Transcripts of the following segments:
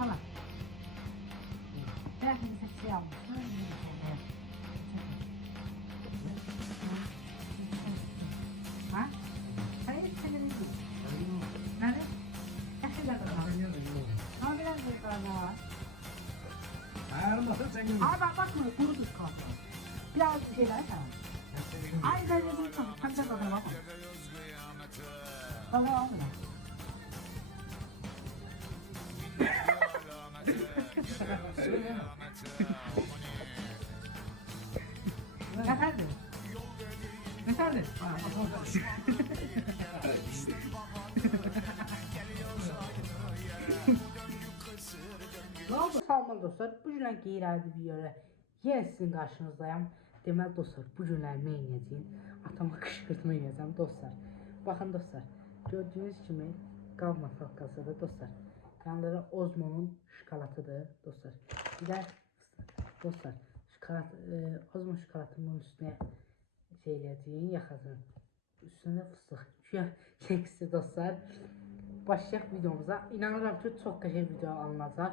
Hala. Belki bir şey almışsın. Ha? Hayır, senin değil. Nerede? Yaşlı da kadar. Ama biraz bir kadar var. Ayarmasın sen gibi. Abi bakma, kuru tuz kaldı. Biraz bir şeyler tamam. Ay ben de duydum. Sen de tadına bakma. Tadına bakma. Efendim? Efendim? Ne oldu? Salman dostlar, bu günler qeyri-adi bir yere yenə sizin qarşınızdayım. Deməli dostlar, bu günlər nə edəcəyim? Atama qışqırtma edəcəm dostlar. Baxın dostlar, gördüyünüz kimi qab masalkasıdır dostlar. Yanları Ozmonun şokolatıdır dostlar. Bir də dostlar, Ozmo şokolatının üstüne şey eləyəcəyim, yaxasın. Üstündə fıstıq. Çəkisi dostlar. Başlayaq videomuza. İnanıram ki, çox qəşəng video alınacaq.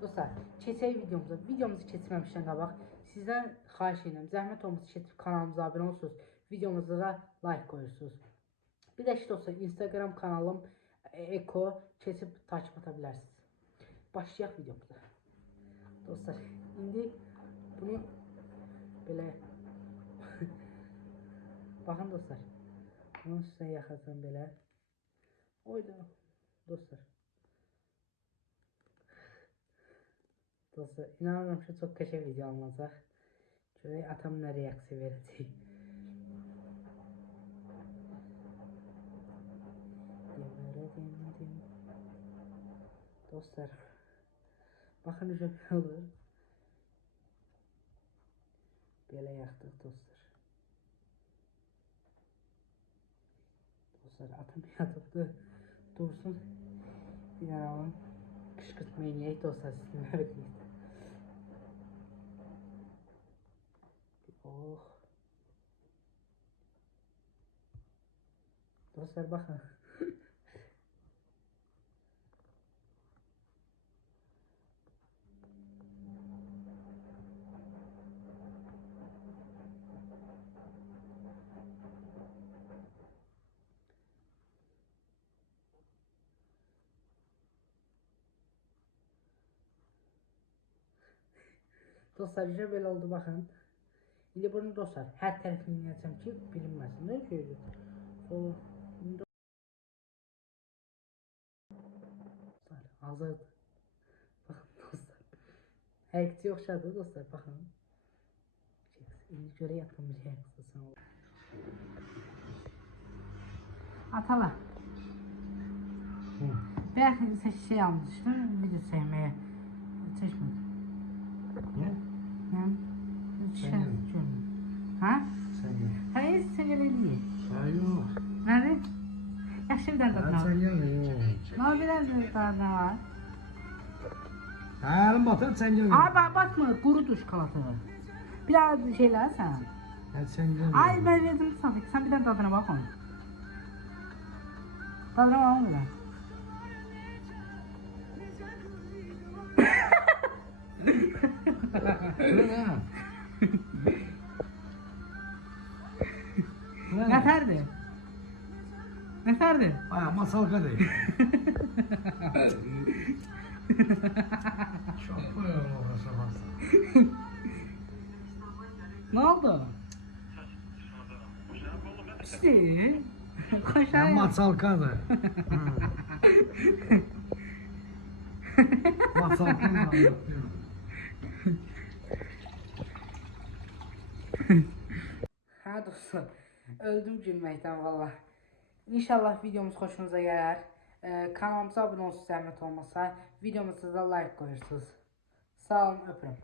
Dostlar, keçək videomuza. Videomuzu keçməmişdən qabaq sizdən xahiş edirəm. Zəhmət olmasa keçib kanalımıza abunə olursunuz. Videomuza da like qoyursunuz. Bir də ki dostlar, Instagram kanalım Eko keçib takip ata bilərsiniz. Başlayaq videomuza. Dostlar, indi bunu belə baxın dostlar. Bunun üstünə yaxacam belə. Oydu dostlar. Dostlar, inanıram ki, çox qəşəng video alınacaq. Görək atam nə reaksiya verəcək. Dostlar, baxın necə olur. Belə yaxdıq dostlar. Dostlar, atam yatıbdır. Dursun. Bir aramın qışqırtma eləyək dostlar sizinlə birlikdə. Oh. Dostlar baxın. Dostlar, güzel böyle oldu bakın. Şimdi bunu dostlar her tarafını yiyeceğim ki bilinmesin. Ne şöyle. Solu. Dostlar hazırdı. Bakın dostlar. Herkese okşadı dostlar bakın. Şimdi göre yapamayacağım kısasını. Atala. Belki şey almıştım video sevmeye. Seçmedim. Ne? Ne? Şey Sen ha? Sen gel. Hayır sen gel değil. Sen yok. Nerede? Ya şimdiden Ben tadına sen var. gel. Ne biraz bir tadına var. Ayarım batır sen gel. Abi bakma kuru tuş kalatı. Biraz bir şeyler sen. Ben sen gel. Ay ben verdim sana. Sen bir tadına bak onu. Tadına bak onu. Neferdi? Neferdi? Aya masalka değil. Çok koyuyorum orası fazla. Ne oldu? İşte. Koşar Ya ya. masalkadır. Masalka mı anlatıyorum? Ha dostlar, öldüm gülməkdən valla. İnşallah videomuz xoşunuza gələr. Kanalımıza abunə olsun zəhmət olmasa. Videomuza da like qoyursunuz. Sağ olun, öpürüm.